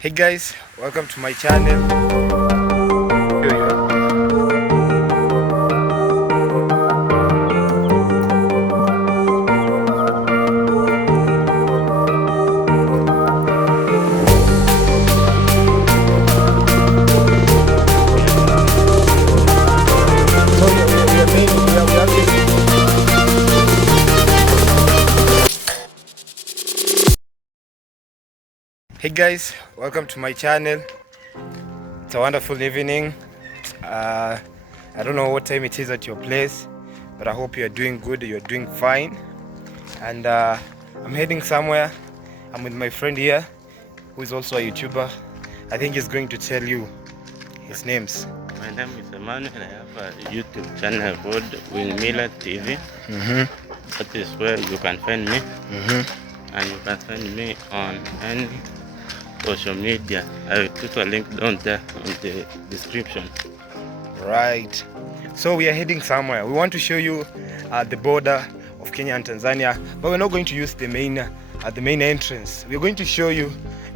Hey guys, welcome to my channel. Hey guys, welcome to my channel. It's a wonderful evening. I don't know what time it is at your place, but I hope you're doing good, you're doing fine. And I'm heading somewhere. I'm with my friend here, who is also a YouTuber. I think he's going to tell you his names. My name is Emmanuel and I have a YouTube channel called Winmiller TV. That is where you can find me. And you can find me on any social media. I will put a link down there in the description. Right. So we are heading somewhere. We want to show you the border of Kenya and Tanzania, but we're not going to use the main entrance. We're going to show you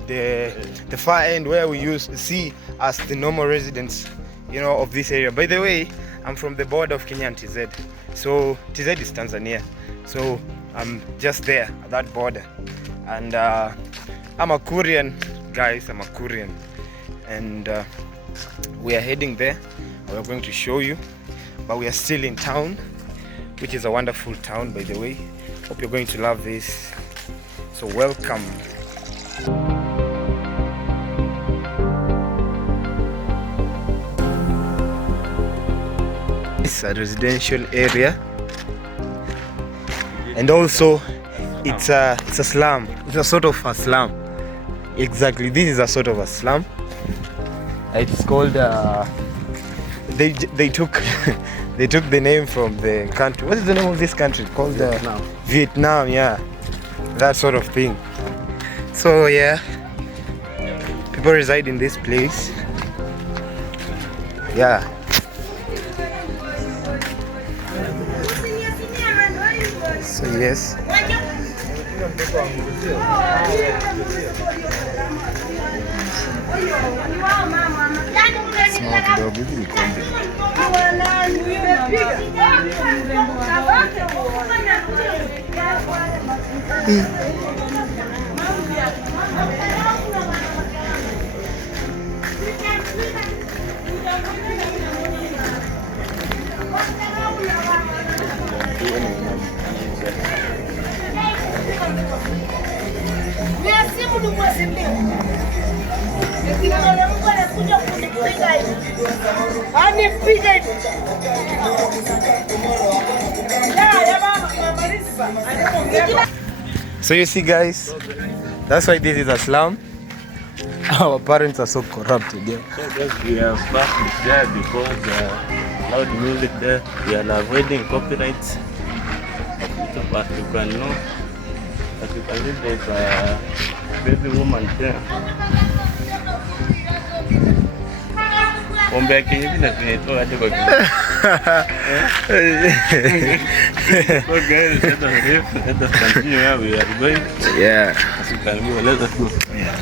the far end where we see as the normal residents, of this area. By the way, I'm from the border of Kenya and TZ. So TZ is Tanzania. So I'm just there at that border, and I'm a Korean, guys. I'm a Korean, and we are heading there. We're going to show you, but we are still in town, which is a wonderful town, by the way. Hope you're going to love this. So welcome. It's a residential area, and also it's a slum. It's a sort of a slum. Exactly, this is a sort of a slum. It's called they took they took the name from the country. What is the name of this country? Called Vietnam. Yeah, that sort of thing. So yeah, people reside in this place. Yeah. So yes. So you see, guys, that's why this is a slum. Our parents are so corrupted. Yeah. So we have parked there because loud music there. We are avoiding copyrights. But you can know that you can see there's a baby woman there. Ombe kinyume na tunaitoa hadi kwa So guys, let us continue where we are going. Yeah. As you can go, let us go. Yeah.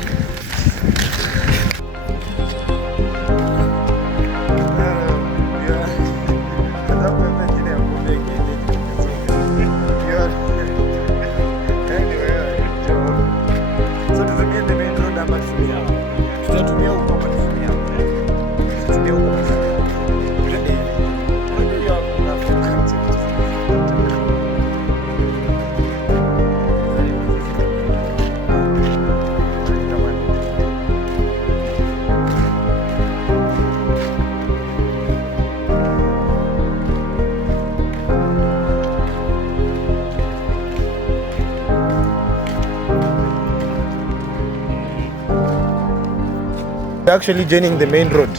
We're actually joining the main road.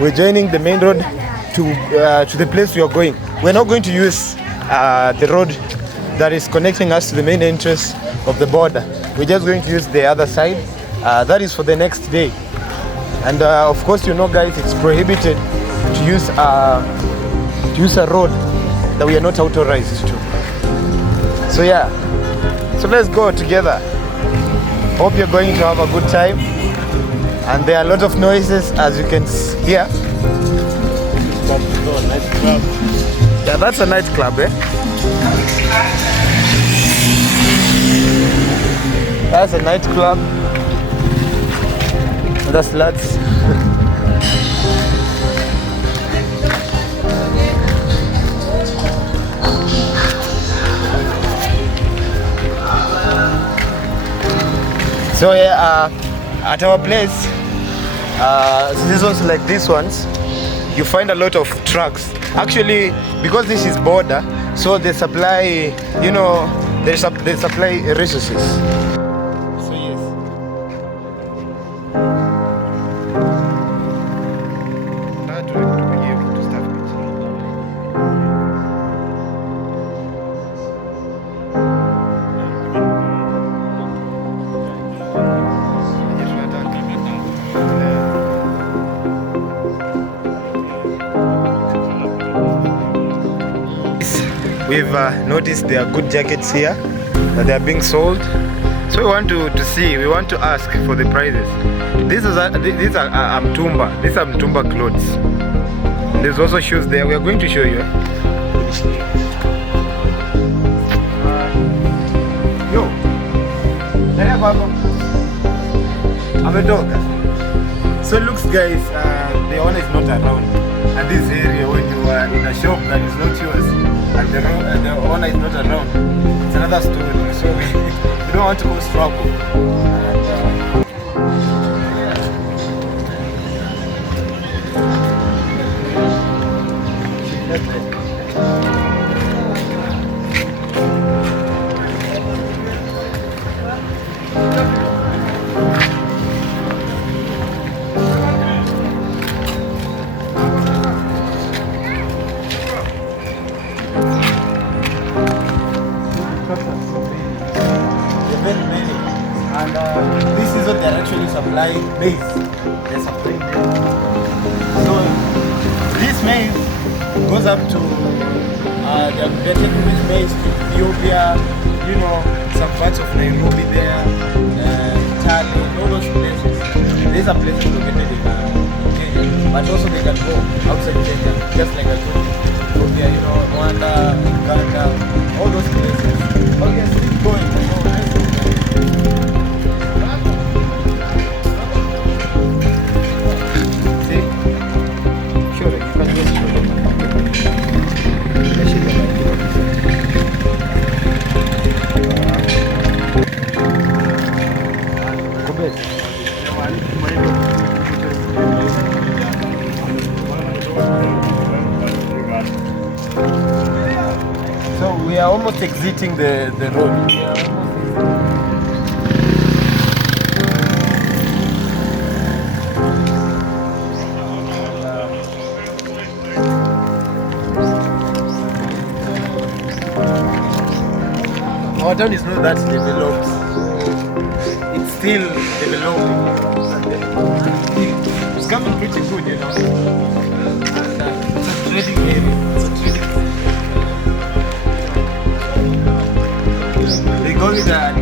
We're joining the main road to the place we are going. We're not going to use the road that is connecting us to the main entrance of the border. We're just going to use the other side. That is for the next day. And of course, guys, it's prohibited to use a road that we are not authorized to. So yeah, so let's go together. Hope you're going to have a good time. And there are a lot of noises, as you can hear. Yeah, that's a nightclub, eh? That's a nightclub. That's lads. So yeah, at our place, seasons like these ones, you find a lot of trucks. Actually, because this is border, so they supply, you know, they supply resources. So yes. We've noticed there are good jackets here that they are being sold. So we want to ask for the prices. These are Mtumba. These are Mtumba clothes. There's also shoes there. We are going to show you. Yo, so looks guys, the owner is not around. And this area, when you are in a shop that is not yours, and the owner is not around, it's another story. So we don't want to cause trouble. And this is what they're actually supplying maize. They're supplying maize. So this maize goes up to they're taking this maize to Ethiopia, you know, some parts of Nairobi there, Tali, all those places. These are places located in Kenya, but also they can go outside Kenya, just like I told you, Ethiopia, you know, Rwanda, Uganda, all those places. Oh yes, keep going. So we are almost exiting the road. Our town is not that developed. It's still developing. It's coming pretty good, you know. And it's a trading area. It's a trading area. They call it that.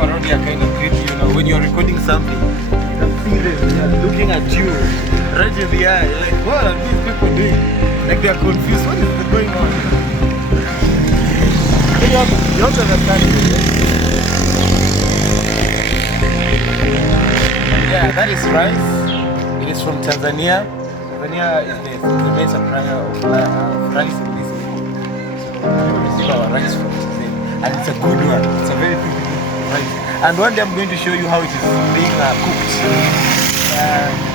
Around here kind of creepy, you know, when you're recording something, you can see them, they are looking at you right in the eye, like, what are these people doing? Like they are confused, what is going on? You also understand it. Yeah, that is rice. It is from Tanzania. Tanzania is the main supplier of rice in this country. So we receive our rice from Tanzania. And it's a good one. It's a very good rice. And one day I'm going to show you how it is being cooked.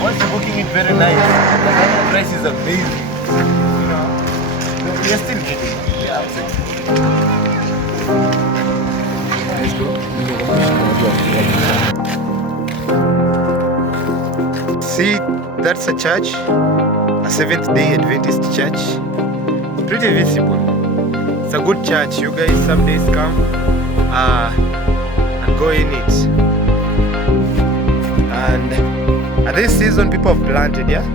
Once you're cooking it very nice, the Tanzania rice is amazing. You know, we are still getting it. Yeah, outside. Let's go. See, that's a church, a Seventh-day Adventist church. Pretty visible. It's a good church. You guys some days come and go in it. And at this season, people have planted, yeah?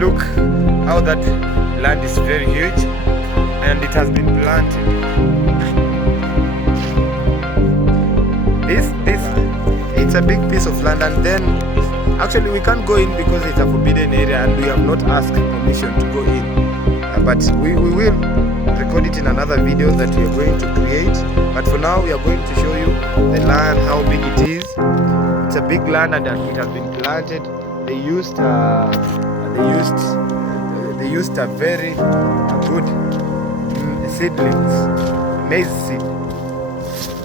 Look how that land is very huge. And and it has been planted. It's a big piece of land, and then actually we can't go in because it's a forbidden area and we have not asked permission to go in. But we will record it in another video that we are going to create. But for now, we are going to show you the land, how big it is. It's a big land and it has been planted. They used a very good seedlings, maize seed.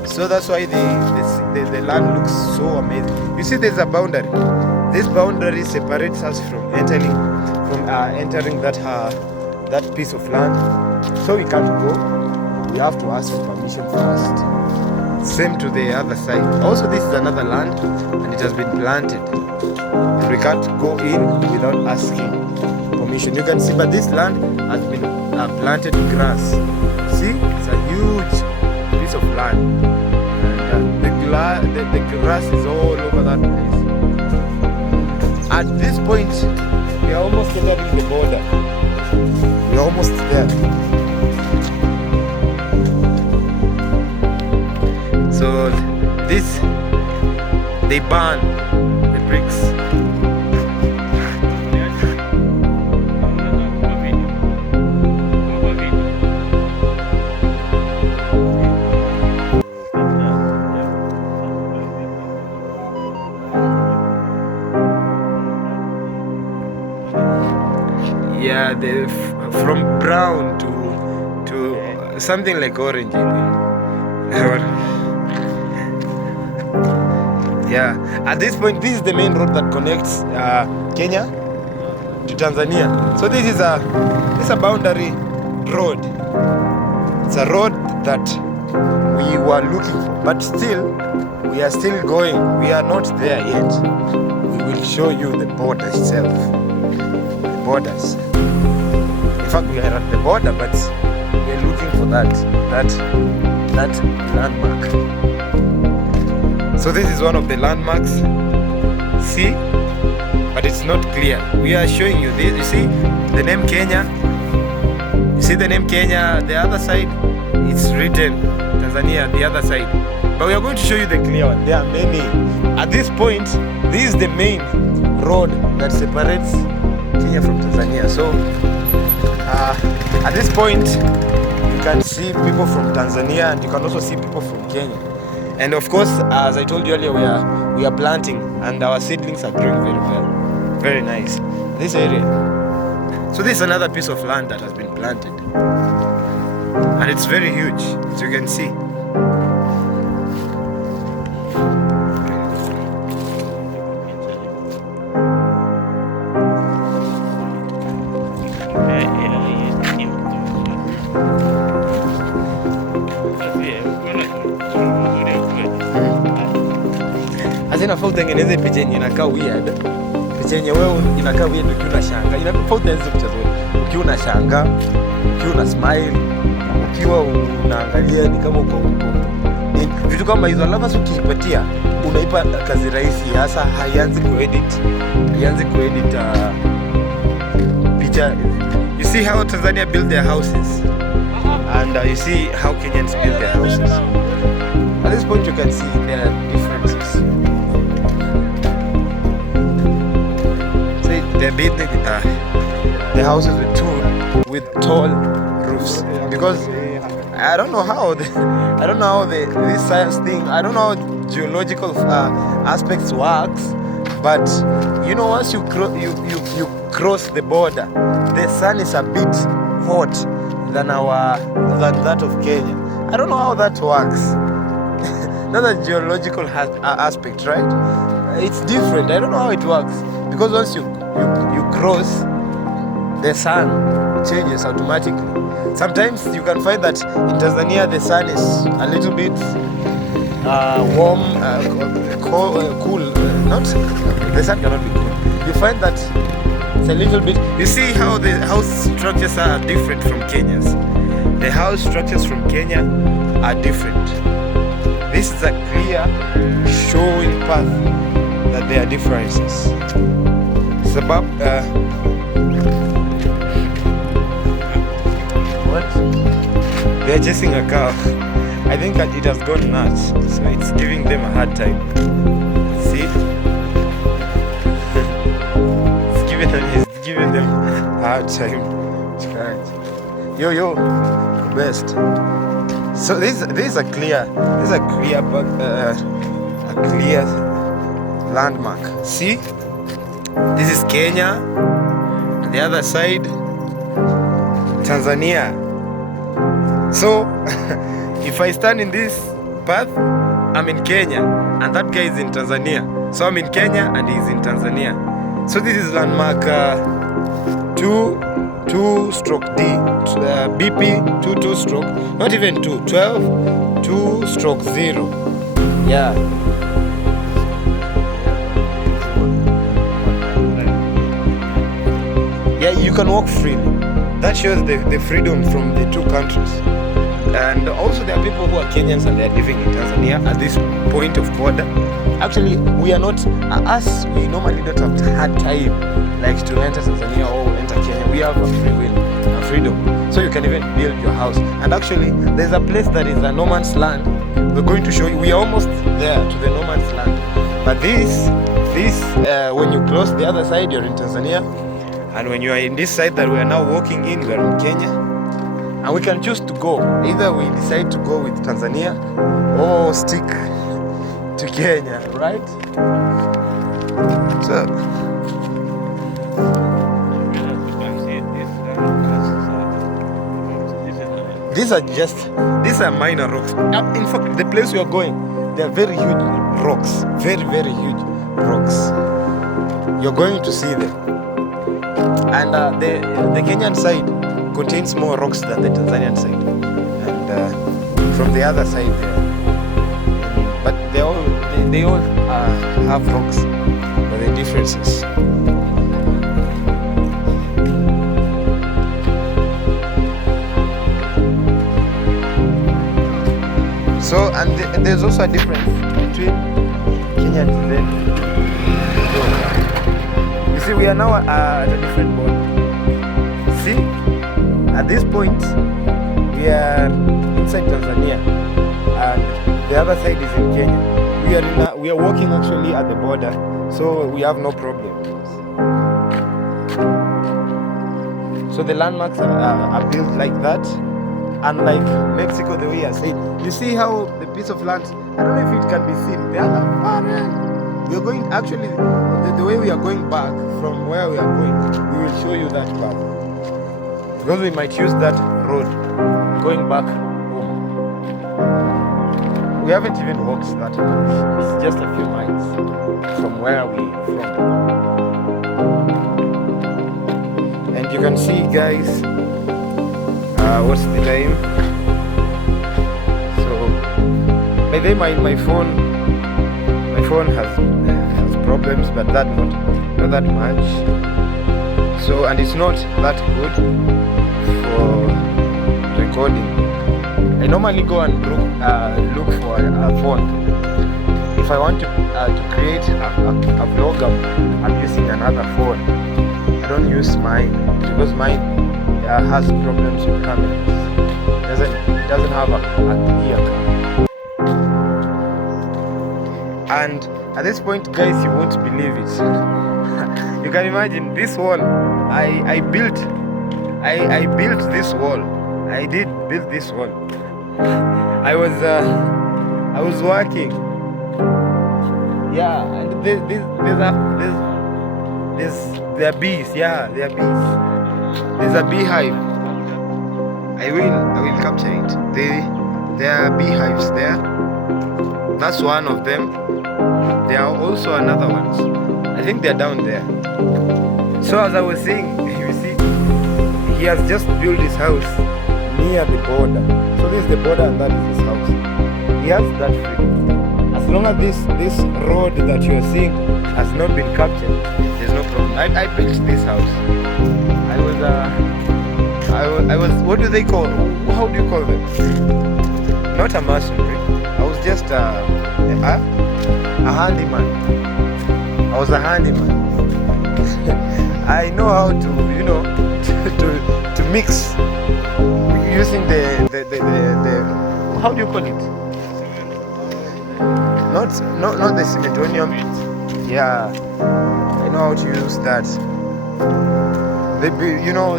So that's why the land looks so amazing. You see, there's a boundary. This boundary separates us from entering that piece of land. So we can't go. We have to ask for permission first. Same to the other side. Also, this is another land, and it has been planted. And we can't go in without asking permission. You can see, but this land has been planted grass. See, it's a huge piece of land. The grass is all over that place. At this point, we are almost entering the border. We are almost there. So this, they burn the bricks. Yeah, from brown to something like orange. Yeah, at this point, this is the main road that connects Kenya to Tanzania. So this is a boundary road. It's a road that we were looking for, but still, we are still going. We are not there yet. We will show you the border itself. Borders. In fact, we are at the border, but we are looking for that landmark. So this is one of the landmarks. See, but it's not clear. We are showing you this. You see the name Kenya. You see the name Kenya. The other side, it's written Tanzania. The other side, but we are going to show you the clear one. There are many. At this point, this is the main road that separates Kenya from Tanzania. So at this point, you can see people from Tanzania and you can also see people from Kenya. And of course, as I told you earlier, we are planting and our seedlings are growing very well. Very nice. This area. So this is another piece of land that has been planted. And it's very huge, as you can see. Inafaa utengeneze picha yenye inakaa weird. Picha yenye wewe inakaa weird ukiwa unashanga. Inafaa utengeneze picha zote. Ukiwa unashanga, ukiwa una smile, ukiwa unaangalia ni kama uko vitu kama hizo. Alafu ukiipatia unaipa kazi rahisi, hasa haianzi kuedit. Picha. You see how Tanzania build their houses and you see how Kenyans build their houses. At this point you can see there are differences. They're building the houses with tall roofs because I don't know how this science thing. I don't know how geological aspects works, but you know, once you cross the border, the sun is a bit hot than that of Kenya. I don't know how that works. Another geological aspect, right? It's different. I don't know how it works because once you cross, the sun changes automatically. Sometimes you can find that in Tanzania the sun is a little bit warm, cool. Not the sun cannot be cool. You find that it's a little bit. You see how the house structures are different from Kenya's. The house structures from Kenya are different. This is a clear showing path that there are differences. Sebab what? They're chasing a cow. I think that it has gone nuts, so it's giving them a hard time. See? It's giving them a hard time. Yo, best. So this is a clear landmark. See? This is Kenya. On the other side, Tanzania. So if I stand in this path, I'm in Kenya, and that guy is in Tanzania. So I'm in Kenya and he's in Tanzania. So this is landmark 2/D, BP 22 stroke, not even 2, 12 2/0. Yeah. Yeah, you can walk freely. That shows the freedom from the two countries. And also there are people who are Kenyans and they are living in Tanzania at this point of border. Actually, we are not, us, we normally don't have hard time like to enter Tanzania or enter Kenya. We have a free will, a freedom. So you can even build your house. And actually, there's a place that is a no man's land. We're going to show you, we are almost there to the no man's land. But this, when you cross the other side, you're in Tanzania. And when you are in this side that we are now walking in, we are in Kenya. And we can choose to go. Either we decide to go with Tanzania or stick to Kenya, right? So these are minor rocks. In fact, the place we are going, they are very huge rocks. Very, very huge rocks. You're going to see them. And the Kenyan side contains more rocks than the Tanzanian side. And from the other side there. But they all have rocks, but the differences. So, and there's also a difference between Kenya and Tanzania. You see, we are now at a different border. See, at this point, we are inside Tanzania, and the other side is in Kenya. We are walking actually at the border, so we have no problem. So the landmarks are built like that. Unlike Mexico, the way I said, you see how the piece of land, I don't know if it can be seen. The other far end. We are going, actually, the way we are going back from where we are going, we will show you that path. Because we might use that road going back home. We haven't even walked that much. It's just a few miles from where we from. And you can see, guys, what's the time? So by the way, my phone has problems, but not that much. So, and it's not that good for recording. I normally go and look for a phone. If I want to create a vlog, I'm using another phone. I don't use mine because mine has problems with cameras. It doesn't have a clear camera. And at this point, guys, you won't believe it. You can imagine this wall. I built this wall. I did build this wall. I was working. Yeah, and there are bees. Yeah, there are bees. There's a beehive. I will capture it. There are beehives there. That's one of them. There are also another ones. I think they're down there. So as I was saying, you see, he has just built his house near the border. So this is the border and that is his house. He has that freedom. As long as this road that you are seeing has not been captured, there's no problem. I built this house. I was, what do they call, how do you call them? Not a masonry. I was just a handyman. I was a handyman. I know how to, to mix using the how do you call it? Not the cementonium. Yeah, I know how to use that.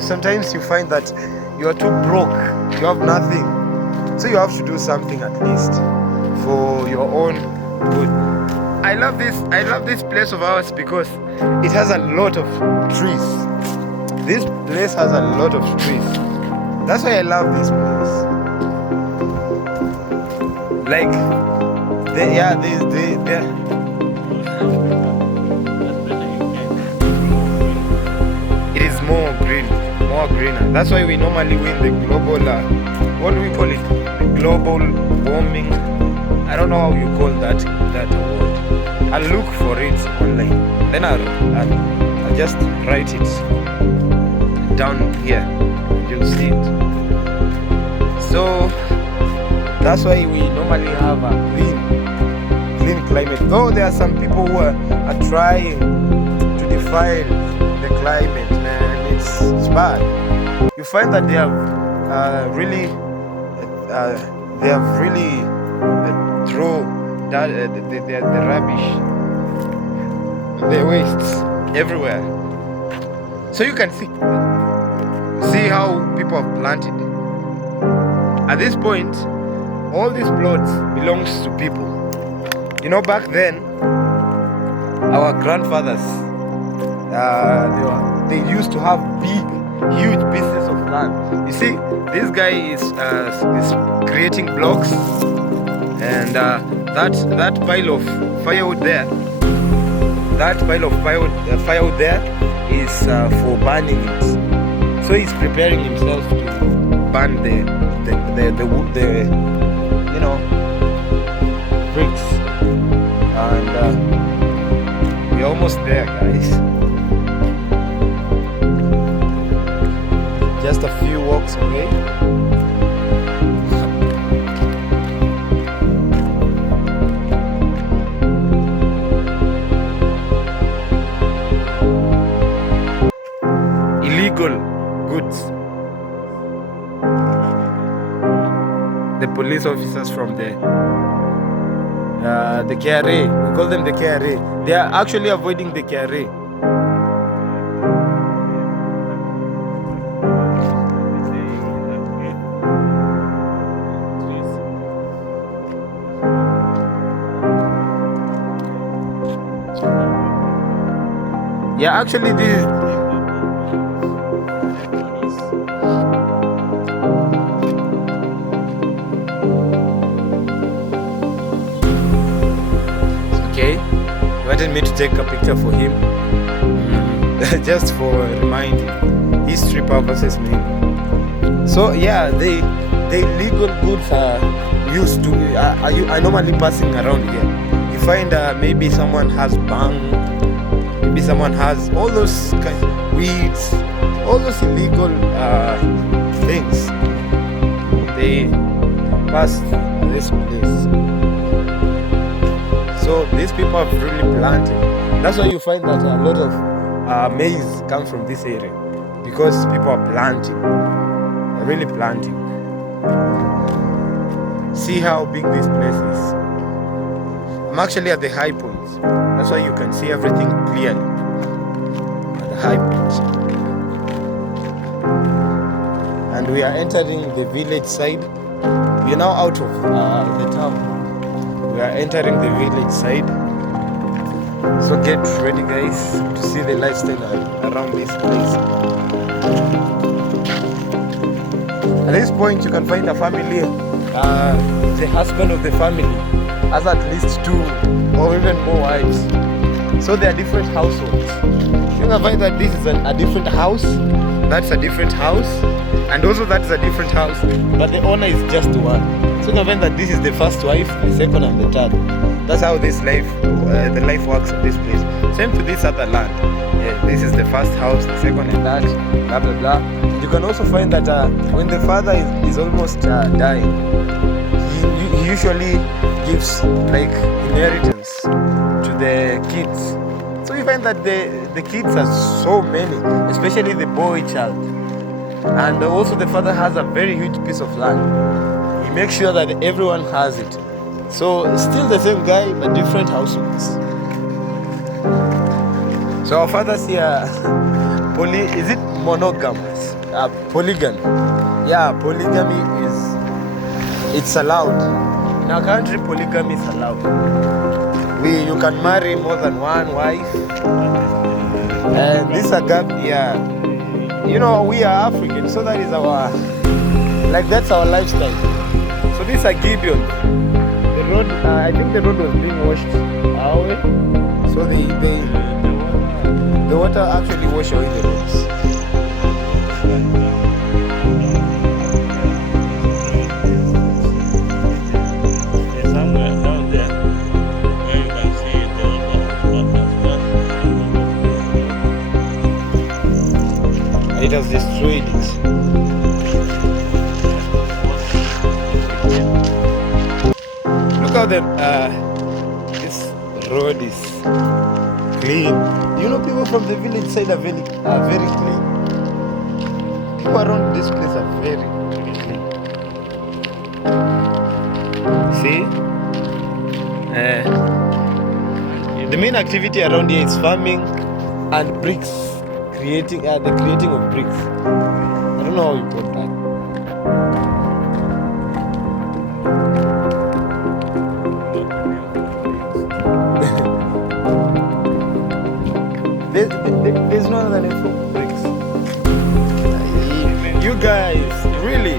Sometimes you find that you are too broke, you have nothing, so you have to do something at least for your own good. I love this place of ours because it has a lot of trees. This place has a lot of trees. That's why I love this place. Like, it is more greener. That's why we normally win the global, what do we call it? The global warming. I don't know how you call that award. I'll look for it online. Then I'll just write it down here. You'll see it. So that's why we normally have a clean climate. Though there are some people who are trying to define the climate, man, it's bad. You find that they have really throw that the rubbish, the wastes everywhere. So you can see how people have planted. At this point, all these plots belongs to people. Back then, our grandfathers, they used to have huge pieces of land. You see, this guy is creating blocks, and that pile of firewood there, is for burning it. So he's preparing himself to burn the wood, bricks, and we're almost there, guys. Just a few walks away. Illegal goods. The police officers from the KRA, we call them the KRA. They are actually avoiding the KRA. Yeah, actually this. Okay, he wanted me to take a picture for him, just for reminding history purposes maybe. So yeah, the illegal goods are used to are normally passing around here. You find maybe someone has bang, maybe someone has all those weeds, all those illegal things. They pass this place. So these people have really planted. That's why you find that a lot of maize comes from this area, because people are planting. They're really planting. See how big this place is. I'm actually at the high point. That's why you can see everything clearly at the high point. And we are entering the village side. We are now out of the town. We are entering the village side. So get ready, guys, to see the lifestyle around this place. At this point, you can find a family. The husband of the family has at least 2 or even more wives. So they are different households. You can find that this is a different house. That's a different house. And also that's a different house. But the owner is just one. So you can find that this is the first wife, the second and the third. That's how this life, the life works in this place. Same to this other land. Yeah, this is the first house, the second and that, blah blah blah. You can also find that when the father is almost dying, he usually gives like inheritance to the kids. So you find that the kids are so many, especially the boy child. And also the father has a very huge piece of land. He make sure that everyone has it. So still the same guy, but different households. So our fathers here, is it monogamous? Polygamy. Yeah, polygamy it's allowed. In our country, polygamy is allowed. You can marry more than one wife. And this agami, yeah. You know, we are African, so that is that's our lifestyle. So this is Gibeon. The road, I think the road was being washed away. So the water actually washed away the roads. It has destroyed it. Look how this road is clean. You know, people from the village side are very clean. People around this place are very clean. See? The main activity around here is farming and bricks. The creating of bricks. I don't know how you put that. There's no other name for bricks. You guys, really?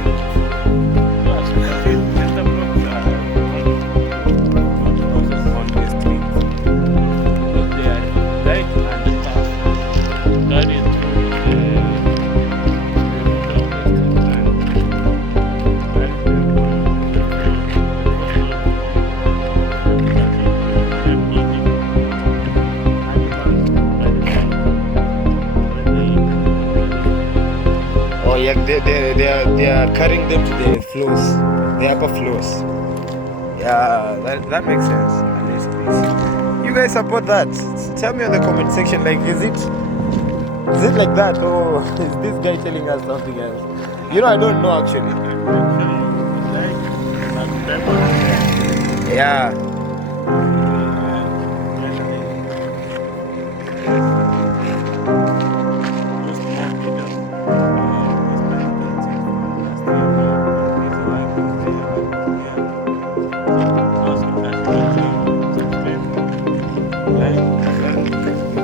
They are carrying them to the floors, the upper floors. Yeah, that makes sense. You guys support that? Tell me in the comment section. Like, is it like that, or is this guy telling us something else? You know, I don't know actually. Yeah.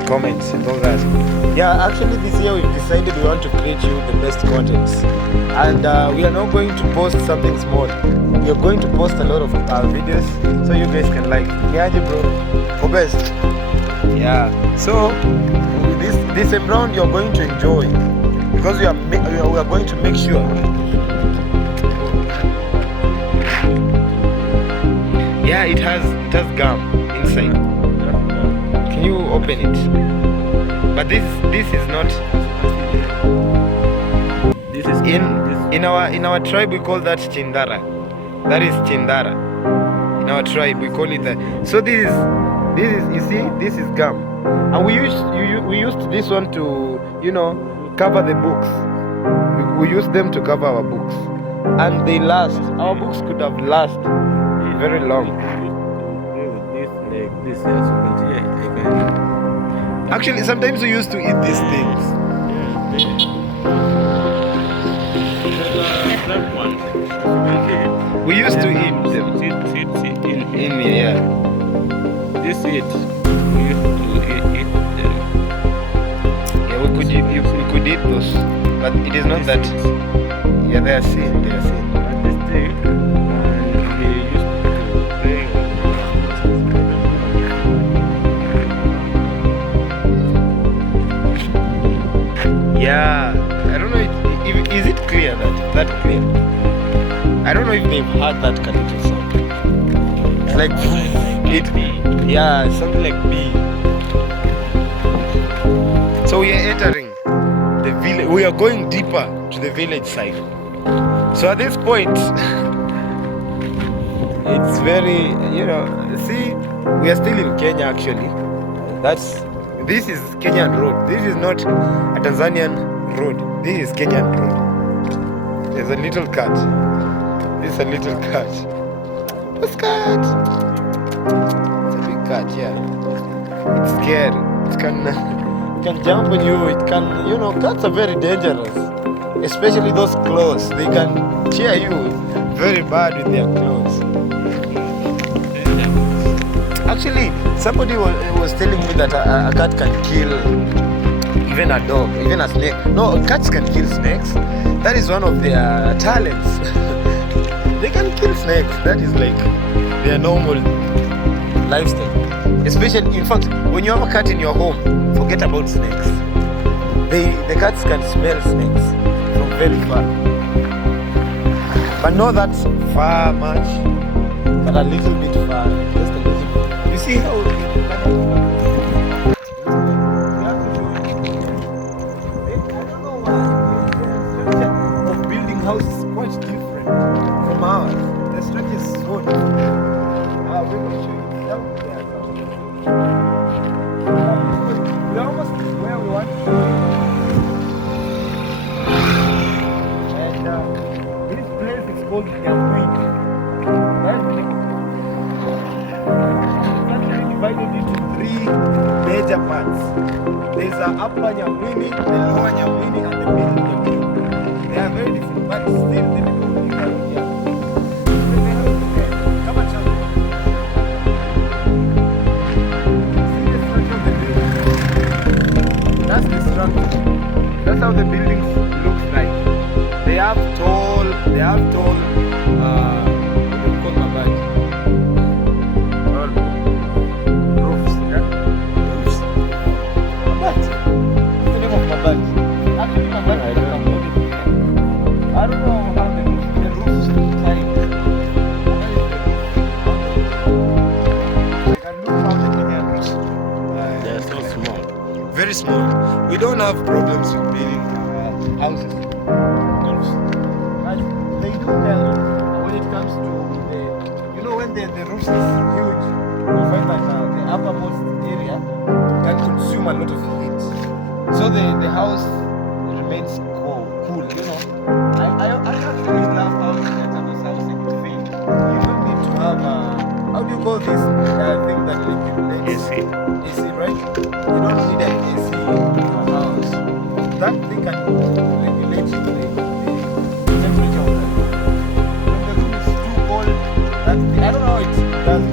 Comments and all that. Yeah, actually this year we've decided we want to create you the best contents, and we are not going to post something small. We are going to post a lot of videos, so you guys can like, yeah, bro, for best. Yeah. So this time round you're going to enjoy, because we are going to make sure. Yeah, it has gum inside. Can you open it? But this is not. This is in our tribe we call that chindara. That is chindara. In our tribe we call it that. So this is you see, this is gum, and we used this one to, you know, cover the books. We use them to cover our books, and they last. Our books could have lasted very long. Actually, sometimes we used to eat these things. We used to eat them. In me, yeah. This seed, we used to eat them. Yeah, we could eat those, but it is not that. Yeah, they are seed. They are seed. This thing, and we used to play. Yeah, I don't know if is it clear that clear. I don't know if they've heard that little sound. It's like it, yeah, something like bee. So we are entering the village. We are going deeper to the village side. So at this point, it's very, you know, see, we are still in Kenya actually. This is Kenyan road. This is not a Tanzanian road. This is Kenyan road. There's a little cut. This is a little cat. What's cat? It's a big cat, yeah. It's scary. It can jump on you. It can, cats are very dangerous. Especially those claws. They can cheer you very bad with their claws. Actually, somebody was telling me that a cat can kill even a dog, even a snake. No, cats can kill snakes. That is one of their talents. They can kill snakes. That is like their normal lifestyle. Especially, in fact, when you have a cat in your home, forget about snakes. The cats can smell snakes from very far. But not that far much, but a little bit far. Just a little bit. You see how house is quite different from ours. The structure is so different. We're going to show you down there. We're almost where we want to go. And this place is called Nyamwini. That's the name of it. It's actually divided into 3 major parts. There's the upper Nyamwini, the lower Nyamwini, and the middle Nyamwini. They are very different, but still the people who are here. Come on, Charlie. See the structure of the building. That's the structure. That's how the buildings looks like. They have tall, what do you call mabati? Tall roofs, yeah? Roofs. Mabati. What's the name of mabati? Actually, mabati is a modern. I don't know how the roofs look like. You can look how the Kenyan roofs. They're so small. Very small. We don't have problems with building houses. But they do well when it comes to when the roofs is huge, you find that the uppermost area can consume a lot of heat. So the house remains cool. I actually love how the Japanese house is built. You don't need to have how do you call this thing that regulates AC, right? You don't need an AC in your house. That thing can regulate the temperature of the room. When the room is too cold, I don't know how it does.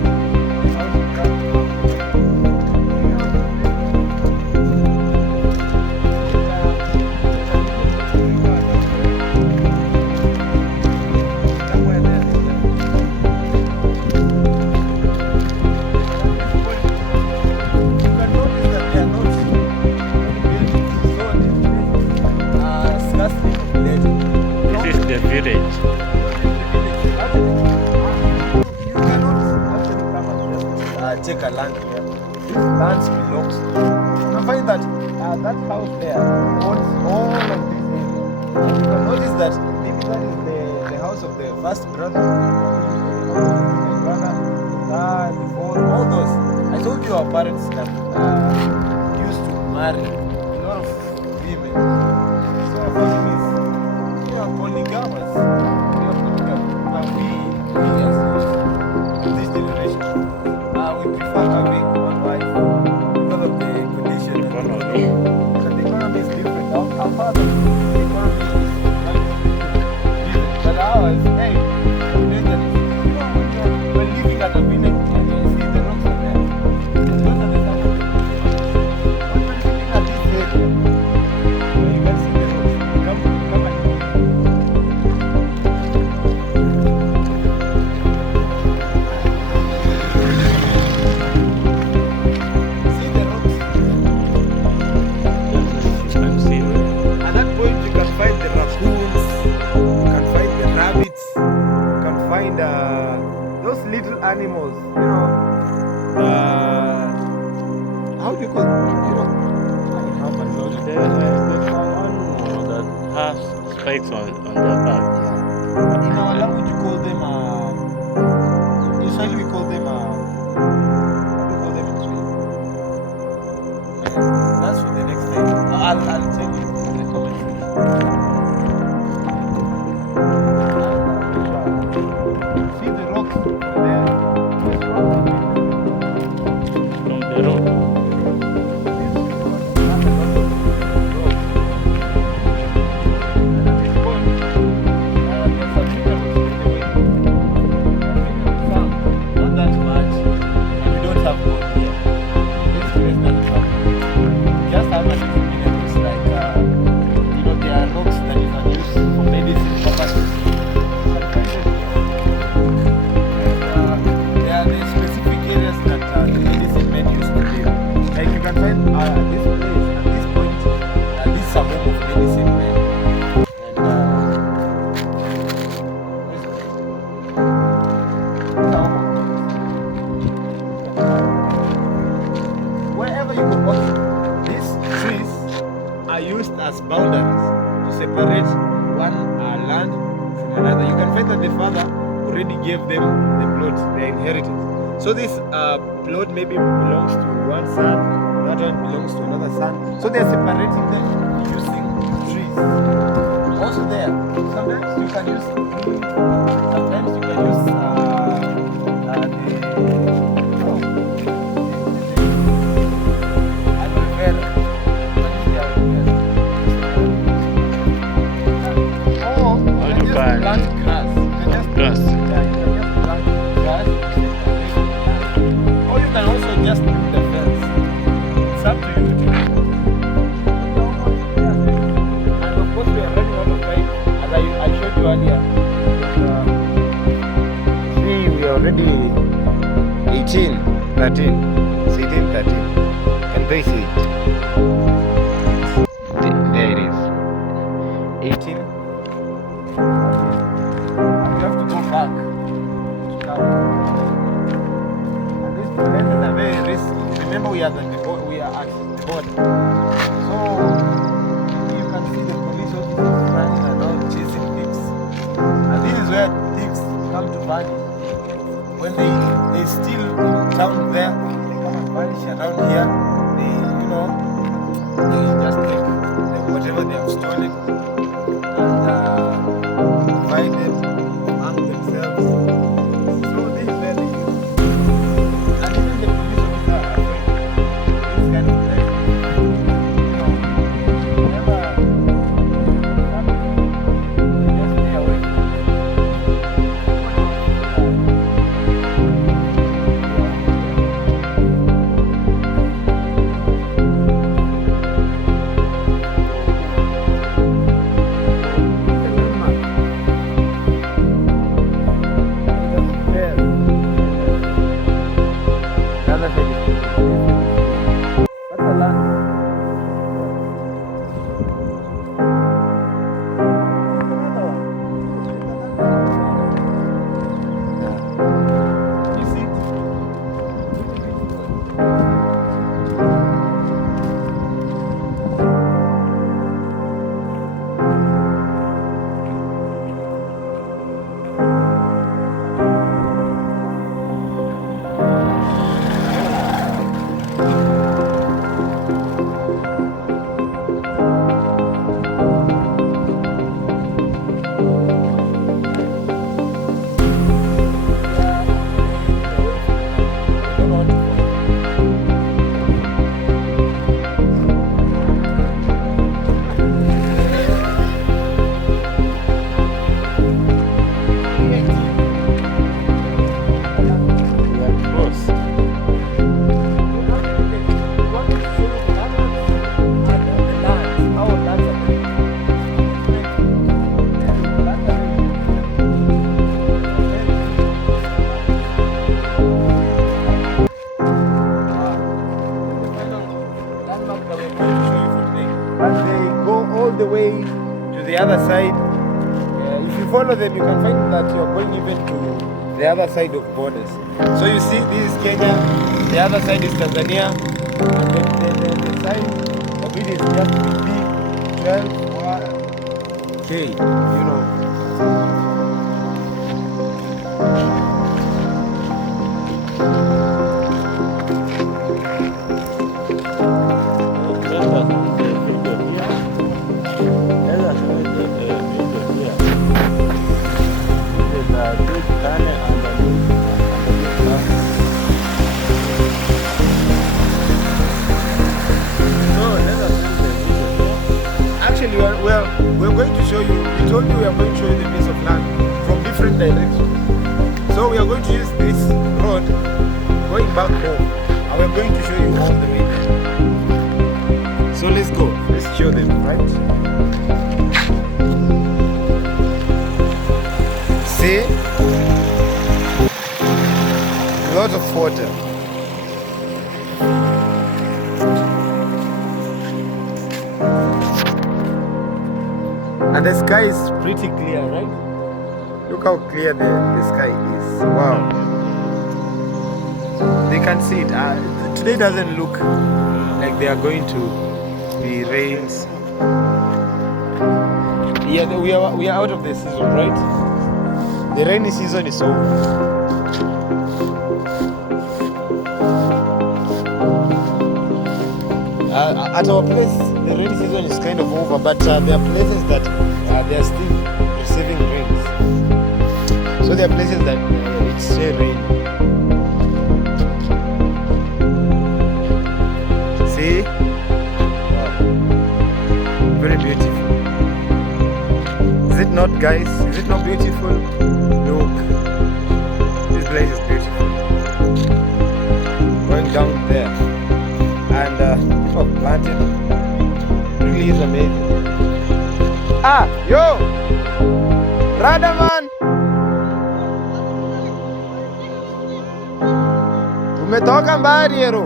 this is the village. You cannot actually come and just take a land here. This land belongs to you. You find that that house there owns all of this area. And you can notice that maybe that is the house of the first brother, the brother, the fourth, all those. I told you our parents that used to marry a lot of women. So our family is polygamous. We are polygamous. But we as this generation, we prefer having one wife because of the condition. The economy is different. Our father, the economy is different. But ours, hey, dangerous. When living at a village and you see the rocks are there. Those are the type of things. When you're living at this area, you can see the rocks. Come and see the rocks. You can see At that point, you can find the raccoons, you can find the rabbits, you can find those little animals, how do you call there's one that has spikes on their back. in our language, you call them, in Swahili, we call them, what do you call them in Swahili? That's for the next time. I'll tell you in the comment section. already gave them the plot, their inheritance. So this plot maybe belongs to one son, that one belongs to another son. So they are separating them using trees. Also there, sometimes you can use trees, sometimes you can use plant grass. Grass. Yeah, you can just plant grass. Or you can also just build the fence. It's up to you to do. And of course we are running out of time. As I showed you earlier. See, we are already 18, 13. It's 18, 13. Can they see it? There it is. 18. You have to go back to come. And these places are very risky. Remember, we are at the border. So you can see the police officers running around chasing thieves. And this is where thieves come to vanish. When they steal in town there, they come and vanish around here. They just take whatever they have stolen and divide them among themselves. So this is where they use. And even the police officer are afraid. This kind of place. Whenever happens, they just stay away. The way to the other side. If you follow them, you can find that you're going even to the other side of borders. So you see, this is Kenya, the other side is Tanzania, and the side of it is just big 12K, you know. Actually, we're going to show you, we told you we are going to show you the piece of land from different directions. So we are going to use this road going back home, and we're going to show you all the way. So let's go, let's show them, right? See? A lot of water. And the sky is pretty clear, right? Look how clear the sky is. Wow. They can see it. Today doesn't look like they are going to be rains. Yeah, we are out of the season, right? The rainy season is over. At our place, the rainy season is kind of over, but there are places that they are still receiving rains. So there are places that it's still raining. See? Wow. Very beautiful. Is it not, guys? Is it not beautiful? Look. This place is beautiful. Going down there. And people planted. Really is amazing. Ah, yo! Radaman! Umetoka mbali hero.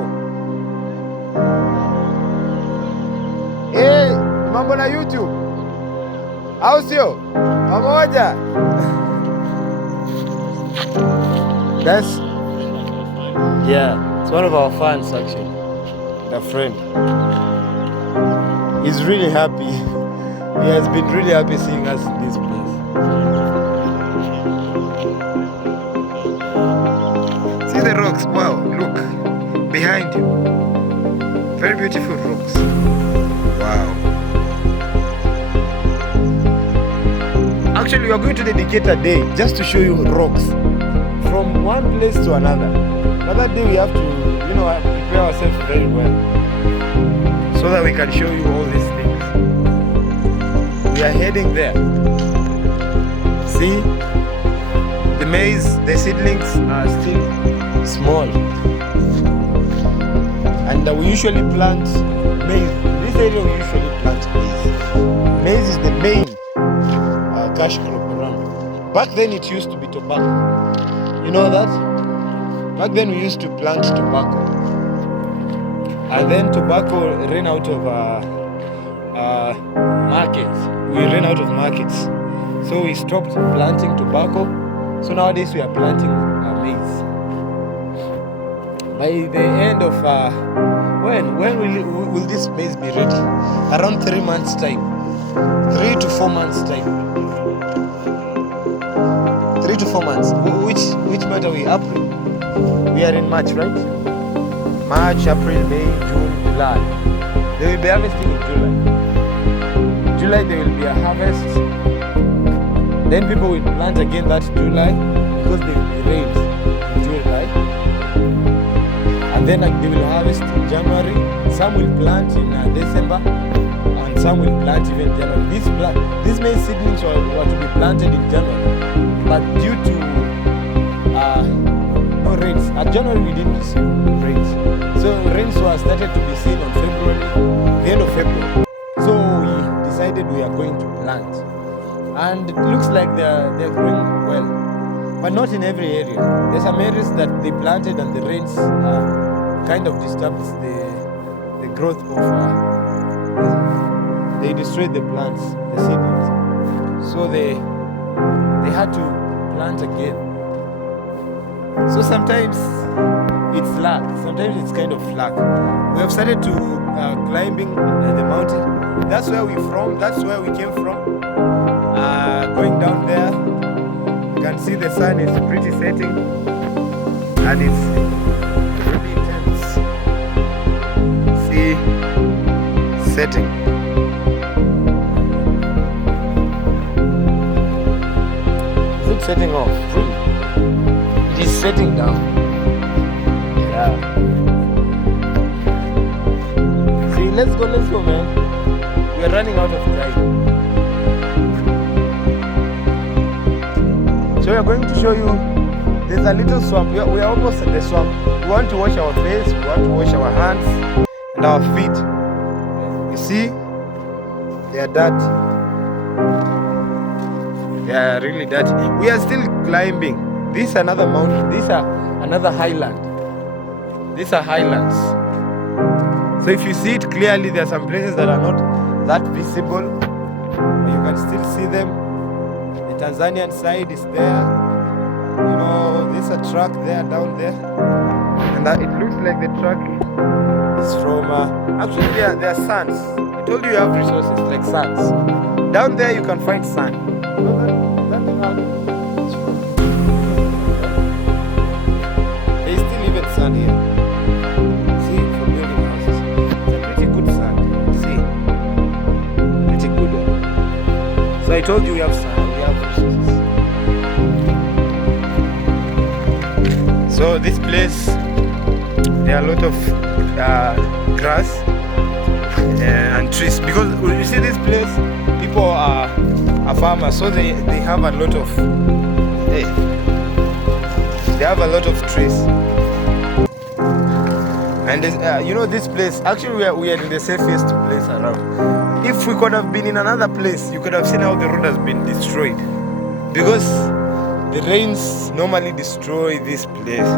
Mambo na YouTube. Au sio? Pamoja. That's it's one of our fans actually. A friend. He's really happy. He has been really happy seeing us in this place. See the rocks. Wow, look behind you. Very beautiful rocks. Wow. Actually, we are going to dedicate a day just to show you rocks from one place to another. Another day we have to, prepare ourselves very well so that we can show you all these things. We are heading there. See, the maize, the seedlings are still small, and we usually plant maize. This area we usually plant maize. Maize is the main cash crop around. Back then it used to be tobacco. You know that? Back then we used to plant tobacco. And then tobacco ran out of markets. We ran out of markets. So we stopped planting tobacco. So nowadays we are planting maize. By the end of, when will this maize be ready? Around 3 months time. 3 to 4 months time. 3 to 4 months. Which month are we? April. We are in March, right? March, April, May, June, July. They will be harvesting in July. July there will be a harvest. Then people will plant again that July because there will be rains in July. And then they will harvest in January. Some will plant in December, and some will plant even January. These maize seedlings were to be planted in January, but due to no rains, at January we didn't receive rains. So rains were started to be seen on February, the end of February. So we decided we are going to plant, and it looks like they're growing well, but not in every area. There's some areas that they planted and the rains kind of disturbs the growth of. They destroyed the plants, the seedlings. So they had to plant again. So sometimes it's luck, sometimes it's kind of luck. We have started to climbing the mountain. That's where we're from, that's where we came from. Going down there, you can see the sun is pretty setting, and it's really intense. See, setting. Is it setting off? Really? It is setting down. Yeah. See, let's go, man. We are running out of time. So we are going to show you, there's a little swamp. We are almost at the swamp. We want to wash our face, we want to wash our hands and our feet. You see, they are dirty. They are really dirty. We are still climbing. This is another mountain. These are another highland. These are highlands. So if you see it clearly, there are some places that are not that visible, but you can still see them. The Tanzanian side is there. You know, there's a truck there, down there, and it looks like the truck is from. Actually, they are sands. I told you you have resources like sands. Down there, you can find sand. You know that truck is from So I told you we have sun, we have resources. So this place, there are a lot of grass and trees, because you see this place, people are farmers, so they have a lot of they have a lot of trees. And you know, this place, actually we are in the safest place around. If we could have been in another place, you could have seen how the road has been destroyed, because the rains normally destroy this place.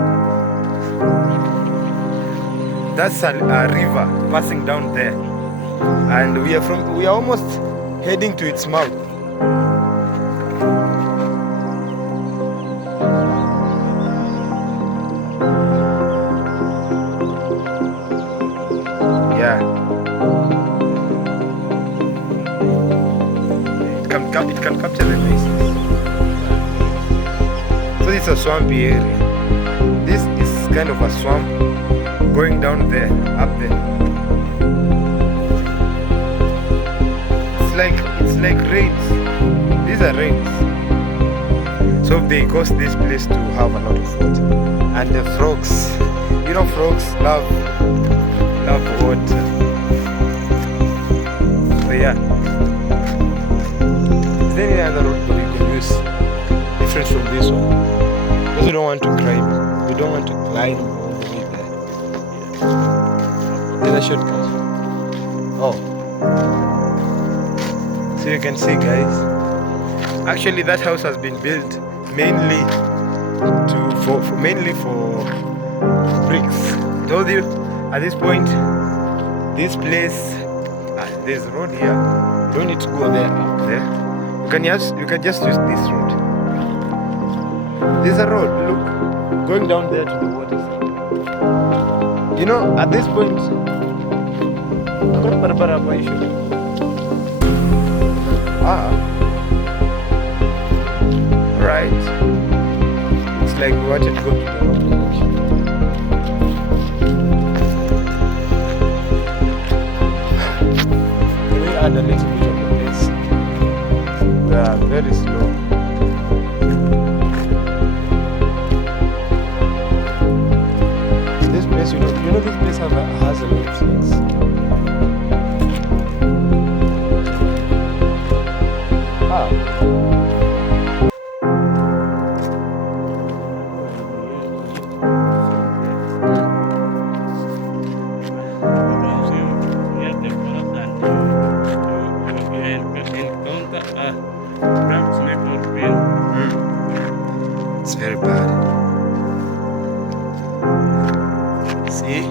That's a river passing down there, and we are almost heading to its mouth. Yeah, it can capture the faces. So it's a swampy area. This is kind of a swamp going down there, up there. It's like rains. These are rains. So they cause this place to have a lot of water. And the frogs, you know, frogs love water. So yeah. Is there any other road that we could use different from this one? Because we don't want to climb. We don't want to climb all the way there. There's a shortcut. Oh. So you can see, guys. Actually, that house has been built mainly for bricks. I told you at this point, this place, there's a road here. You don't need to go there, up there. You can just use this road. There's a road, look, going down there to the water side. You know, at this point, right. It's like we wanted to go to the wrong direction. Can we add a little bit of the pace? We are very slow. This place, you know this place has a lot of things. It's very bad. See?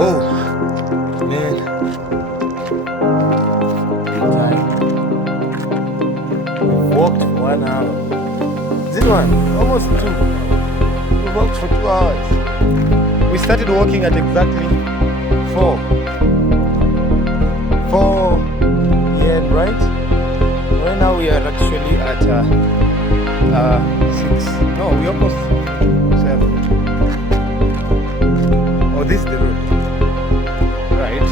Oh, man. We've walked for 1 hour. Is it one? Almost 2. We walked for 2 hours. We started walking at exactly 4 p.m., right? Right now we are actually at 6. No, we almost 7. Oh, this is the road. Right.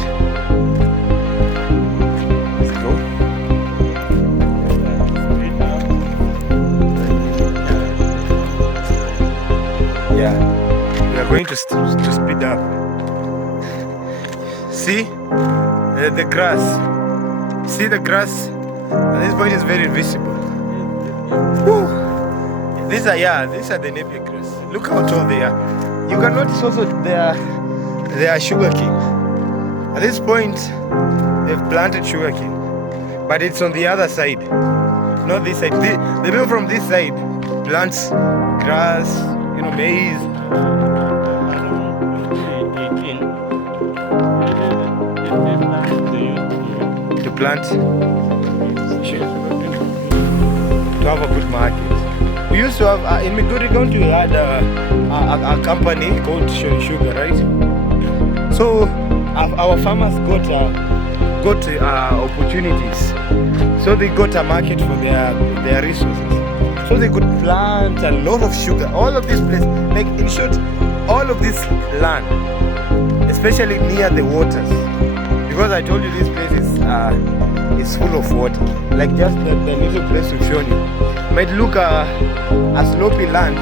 Let's go. Yeah, we are going to speed up. See the grass. See the grass. At this point is very visible. Woo. These are the napier grass. Look how tall they are. You can notice also they are sugarcane. At this point, they've planted sugarcane, but it's on the other side, not this side. The people from this side plants grass, maize. To plant, to have a good market. We used to have in Migori County. We had a company called Sugar, right? So our farmers got opportunities. So they got a market for their resources. So they could plant a lot of sugar. All of this place, like in short, all of this land, especially near the waters, because I told you this place is full of water. Like just the little place we've shown you might look a slopey land,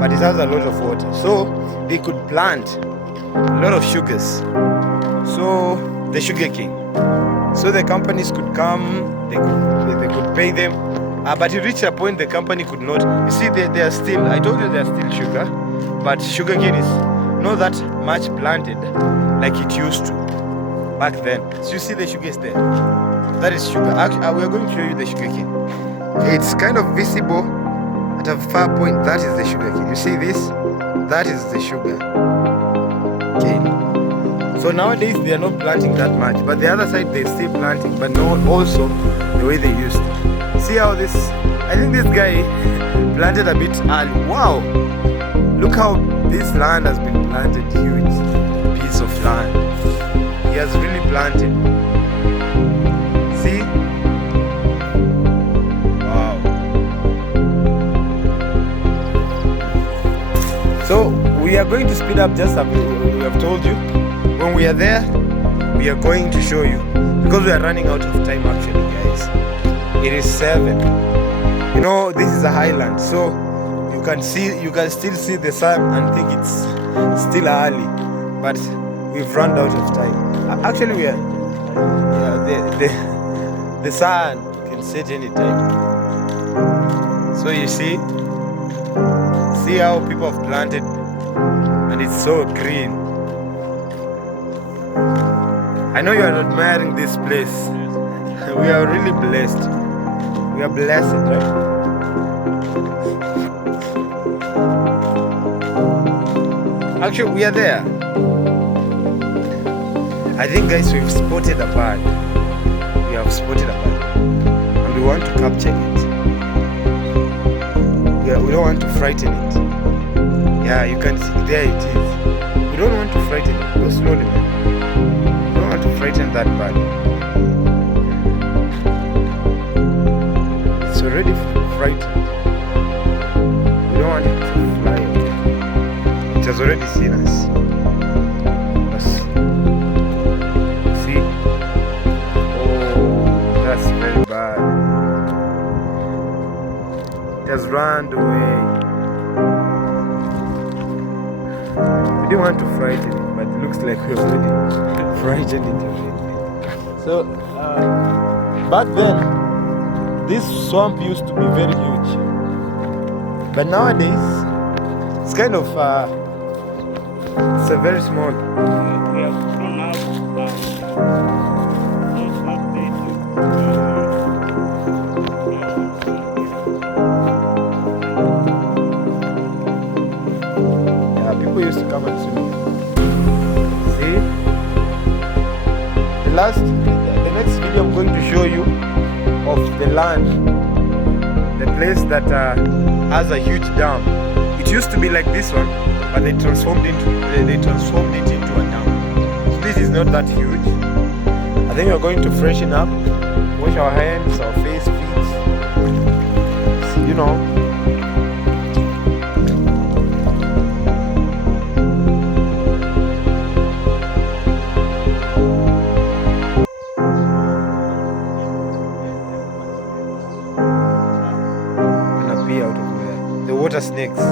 but it has a lot of water. So they could plant a lot of sugars. So the sugar cane. So the companies could come, they could pay them. But it reached a point the company could not. You see, they are still, I told you they are still sugar, but sugar cane is not that much planted like it used to back then. So you see the sugar is there. That is sugar. Actually, we are going to show you the sugar cane. It's kind of visible at a far point. That is the sugar cane. You see this? That is the sugar cane. So nowadays they are not planting that much, but the other side they're still planting, but not also the way they used to. See how this, I think this guy planted a bit early. Wow, look how this land has been planted. Huge piece of land. He has really planted. See? Wow. So we are going to speed up just a bit. We have told you. When we are there, we are going to show you, because we are running out of time actually, guys. It is 7. You know, this is a highland, so you can still see the sun and think it's still early, but we've run out of time. Actually, we are, the sun can set any time. So you see how people have planted, and it's so green. I know you are admiring this place. We are really blessed. We are blessed, right? Actually, we are there. I think, guys, we've spotted a bird. We have spotted a bird, and we want to capture it. We don't want to frighten it. Yeah, you can see there it is. We don't want to frighten it. Go slowly, man. We don't want to frighten that bird. It's already frightened. We don't want it to fly away. It has already seen us. See? Oh, that's very bad. It has run away. We didn't want to frighten it, but it looks like we've already frightened it already. So, back then, this swamp used to be very huge, but nowadays it's kind of it's a very small. We have grown up. Yeah, people used to come and swim. See, the next video I'm going to show you of the land, the place that has a huge dam. It used to be like this one, but they transformed it into a dam. So this is not that huge. I think we're going to freshen up, wash our hands, our face, feet, you know. Out of there. The water snakes. Yeah.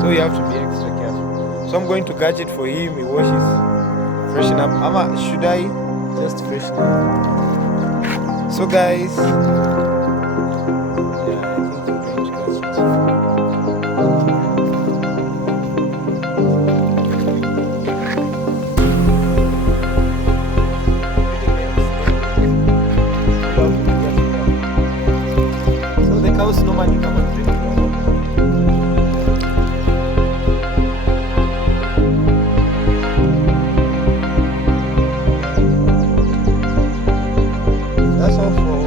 So you have to be extra careful. So I'm going to catch it for him. He washes, freshen up. Should I just freshen up? So guys, cows normally come and drink water. That's all for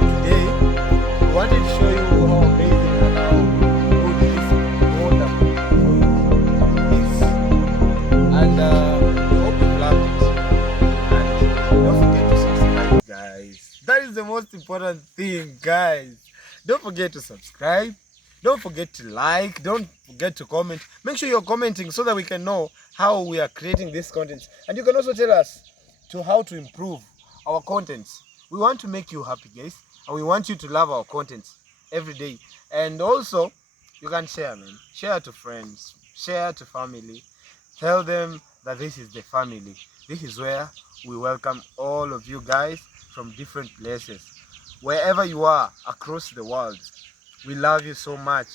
today. We wanted to show you how amazing and how good this water is. And I hope you loved it. important thing, guys. Don't forget to subscribe. Don't forget to like. Don't forget to comment. Make sure you're commenting so that we can know how we are creating this content. And you can also tell us how to improve our contents. We want to make you happy, guys, and we want you to love our contents every day. And also, you can share, man. Share to friends, share to family. Tell them that this is the family. This is where we welcome all of you guys from different places. Wherever you are across the world, we love you so much.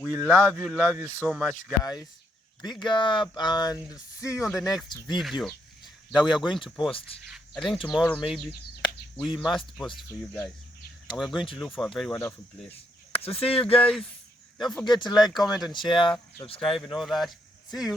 We love you so much, guys. Big up, and see you on the next video that we are going to post. I think tomorrow maybe we must post for you guys, and we're going to look for a very wonderful place. So see you guys. Don't forget to like, comment and share, subscribe and all that. See you.